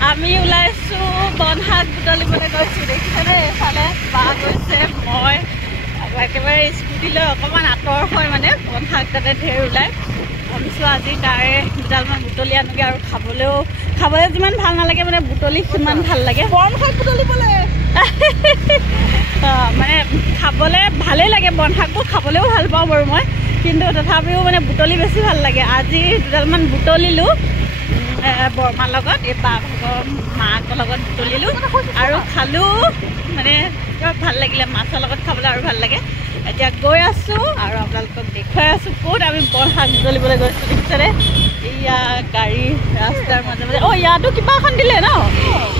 আমি ওলাইছো বনশাক বুটলিবলৈ গৈছো দেখিছেনে এইফালে বা গৈছে মই একেবাৰে স্কুটি লৈ অকণমান আঁতৰ হয় মানে বনশাক তাতে ঢেৰ ওলাই ভাবিছো আজি তাৰে দুডালমান বুটলি আনোগে আৰু খাবলৈ যিমান ভাল নালাগে মানে বুটলি সিমান ভাল লাগে বনশাক বুটলিবলৈ মানে খাবলৈ ভালেই লাগে বনশাকবোৰ খাবলৈও ভাল পাওঁ বাৰু মই কিন্তু তথাপিও মানে বুটলি বেছি ভাল লাগে আজি দুডালমান বুটলিলোঁ বৰমাৰ লগত এই বাভাগৰ মাকৰ লগত বুটলিলোঁ আৰু খালোঁ মানে ভাল লাগিলে মাছৰ লগত খাবলৈ আৰু ভাল লাগে এতিয়া গৈ আছোঁ আৰু আপোনালোকক দেখুৱাই আছোঁ ক'ত আমি বনশাক বুটলিবলৈ গৈছোঁ দেখিছেনে এয়া গাড়ী ৰাস্তাৰ মাজে মাজে ইয়াতো কিবা এখন দিলে ন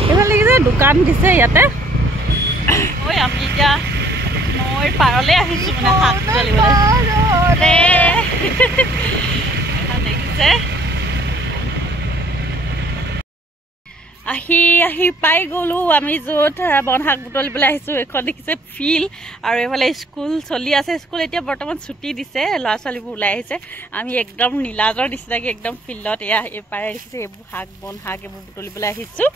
এইফালে দেখিছে দোকান দিছে ইয়াতে আমি এতিয়া নৈৰ পাৰলৈ আহিছোঁ মানে শাক বুটলিবলৈ দেখিছে আহি পাই গ'লো আমি য'ত বনশাক বুটলিবলৈ আহিছোঁ এইখন দেখিছে ফিল্ড আৰু এইফালে স্কুল চলি আছে স্কুল এতিয়া বৰ্তমান ছুটি দিছে ল'ৰা ছোৱালীবোৰ ওলাই আহিছে আমি একদম নীলাজৰ নিচিনাকৈ একদম ফিল্ডত এইপাৰে দেখিছে এইবোৰ বনশাক এইবোৰ বুটলিবলৈ আহিছোঁ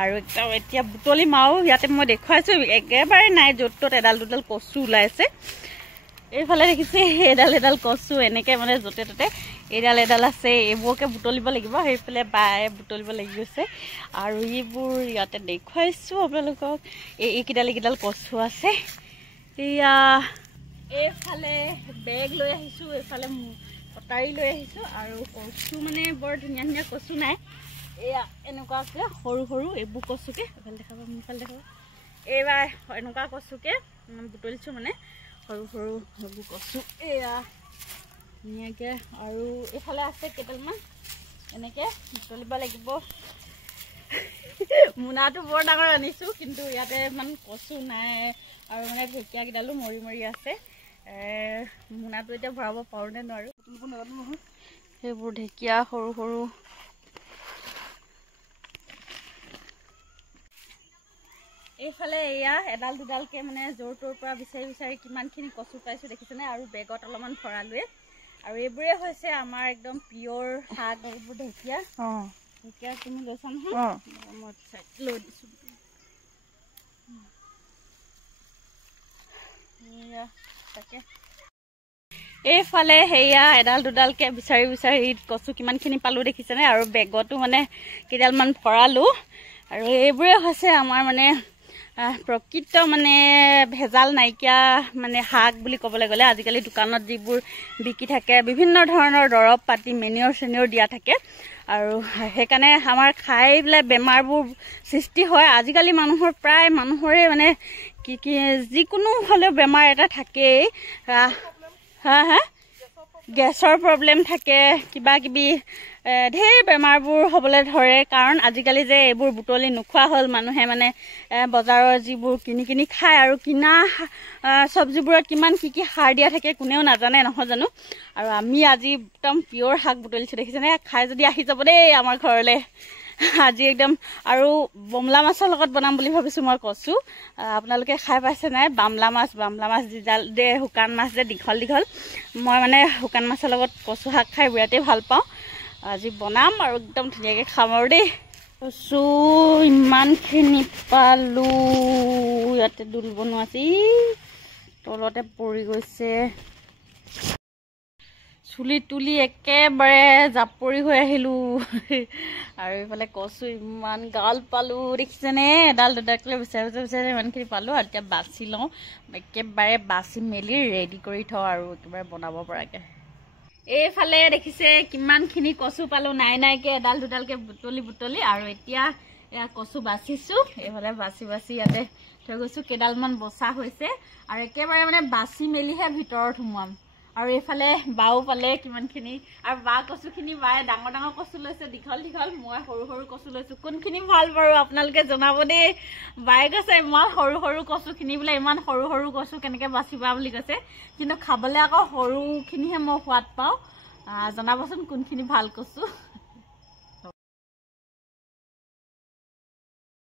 আৰু একদম এতিয়া বুটলিম আৰু ইয়াতে মই দেখুৱাইছোঁ একেবাৰে নাই য'ত ত'ত এডাল দুডাল কচু ওলাইছে এইফালে দেখিছে এডাল কচু এনেকৈ মানে য'তে ত'তে এডাল আছে এইবোৰকে বুটলিব লাগিব সেইফালে বায়ে বুটলিব লাগি গৈছে আৰু এইবোৰ ইয়াতে দেখুৱাইছোঁ আপোনালোকক এইকেইডাল কচু আছে এয়া এইফালে বেগ লৈ আহিছোঁ এইফালে কটাৰী লৈ আহিছোঁ আৰু কচু মানে বৰ ধুনীয়া ধুনীয়া কচু নাই এয়া এনেকুৱাকৈ সৰু সৰু এইবোৰ কচুকে এইফালে দেখাব মোৰফালে দেখাব এইবাৰ এনেকুৱা কচুকে বুটলিছোঁ মানে সৰু সৰু সেইবোৰ কচু এয়া ধুনীয়াকৈ আৰু এইফালে আছে কেইডালমান এনেকৈ বুটলিব লাগিব মোনাটো বৰ ডাঙৰ আনিছোঁ কিন্তু ইয়াতে ইমান কচু নাই আৰু মানে ঢেকীয়াকেইডালো মৰি আছে মোনাটো এতিয়া ভৰাব পাৰোঁ নে নোৱাৰোঁ সেইবোৰ ঢেকীয়া সৰু সৰু এইফালে এয়া এডাল দুডালকৈ মানে য'ৰ ত'ৰ পৰা বিচাৰি কিমানখিনি কচু পাইছোঁ দেখিছেনে আৰু বেগত অলপমান ভৰালোৱে আৰু এইবোৰে হৈছে আমাৰ একদম পিয়ৰ শাক এইবোৰ ঢেকীয়া ঢেকীয়া তুমি লৈছা নহয় মই লৈ দিছোঁ তাকে এইফালে সেয়া এডাল দুডালকৈ বিচাৰি কচু কিমানখিনি পালোঁ দেখিছেনে আৰু বেগতো মানে কেইডালমান ভৰালোঁ আৰু এইবোৰে হৈছে আমাৰ মানে প্ৰকৃত মানে ভেজাল নাইকিয়া মানে শাক বুলি ক'বলৈ গ'লে আজিকালি দোকানত যিবোৰ বিকি থাকে বিভিন্ন ধৰণৰ দৰৱ পাতি মেনিয়ৰ দিয়া থাকে আৰু সেইকাৰণে আমাৰ খাই পেলাই বেমাৰবোৰ সৃষ্টি হয় আজিকালি প্ৰায় মানুহৰে মানে কি যিকোনো হ'লেও বেমাৰ এটা থাকেই গেছৰ প্ৰব্লেম থাকে কিবা কিবি ঢেৰ বেমাৰবোৰ হ'বলৈ ধৰে কাৰণ আজিকালি যে এইবোৰ বুটলি নোখোৱা হ'ল মানুহে মানে বজাৰৰ যিবোৰ কিনি খায় আৰু কিনা চব্জিবোৰত কিমান কি সাৰ দিয়া থাকে কোনেও নাজানে নহয় জানো আৰু আমি আজি একদম পিয়ৰ শাক বুটলিছোঁ দেখিছেনে খাই যদি আহি যাব দেই আমাৰ ঘৰলৈ আজি একদম আৰু বমলা মাছৰ লগত বনাম বুলি ভাবিছোঁ মই কচু আপোনালোকে খাই পাইছে নাই বামলা মাছ যিডাল শুকান মাছ যে দীঘল মই মানে শুকান মাছৰ লগত কচু শাক খাই বিৰাটেই ভাল পাওঁ আজি বনাম আৰু একদম ধুনীয়াকৈ খাম আৰু দেই কচু ইমানখিনি পালোঁ ইয়াতে দোল বনোৱা আছে তলতে পৰি গৈছে চুলি তুলি একেবাৰে জাপৰি হৈ আহিলোঁ আৰু এইফালে কচু ইমান গাল পালোঁ দেখিছেনে এডাল দুডালকৈ বিচাৰি ইমানখিনি পালোঁ আৰু এতিয়া বাছি লওঁ একেবাৰে বাছি মেলি ৰেডি কৰি থওঁ আৰু একেবাৰে বনাব পৰাকৈ এইফালে দেখিছে কিমানখিনি কচু পালোঁ নাইকৈ এডাল দুডালকৈ বুটলি আৰু এতিয়া এয়া কচু বাচিছোঁ এইফালে বাচি ইয়াতে থৈ গৈছোঁ কেইডালমান বচা হৈছে আৰু একেবাৰে মানে বাচি মেলিহে ভিতৰত সোমোৱাম আৰু এইফালে বাও পালে কিমানখিনি আৰু বা কচুখিনি বায়ে ডাঙৰ কচু লৈছে দীঘল মই সৰু কচু লৈছোঁ কোনখিনি ভাল বাৰু আপোনালোকে জনাব দেই বায়ে কৈছে ইমান সৰু কচুখিনি বোলে ইমান সৰু কচু কেনেকৈ বাচিবা বুলি কৈছে কিন্তু খাবলৈ আকৌ সৰুখিনিহে মই সোৱাদ পাওঁ জনাবচোন কোনখিনি ভাল কচু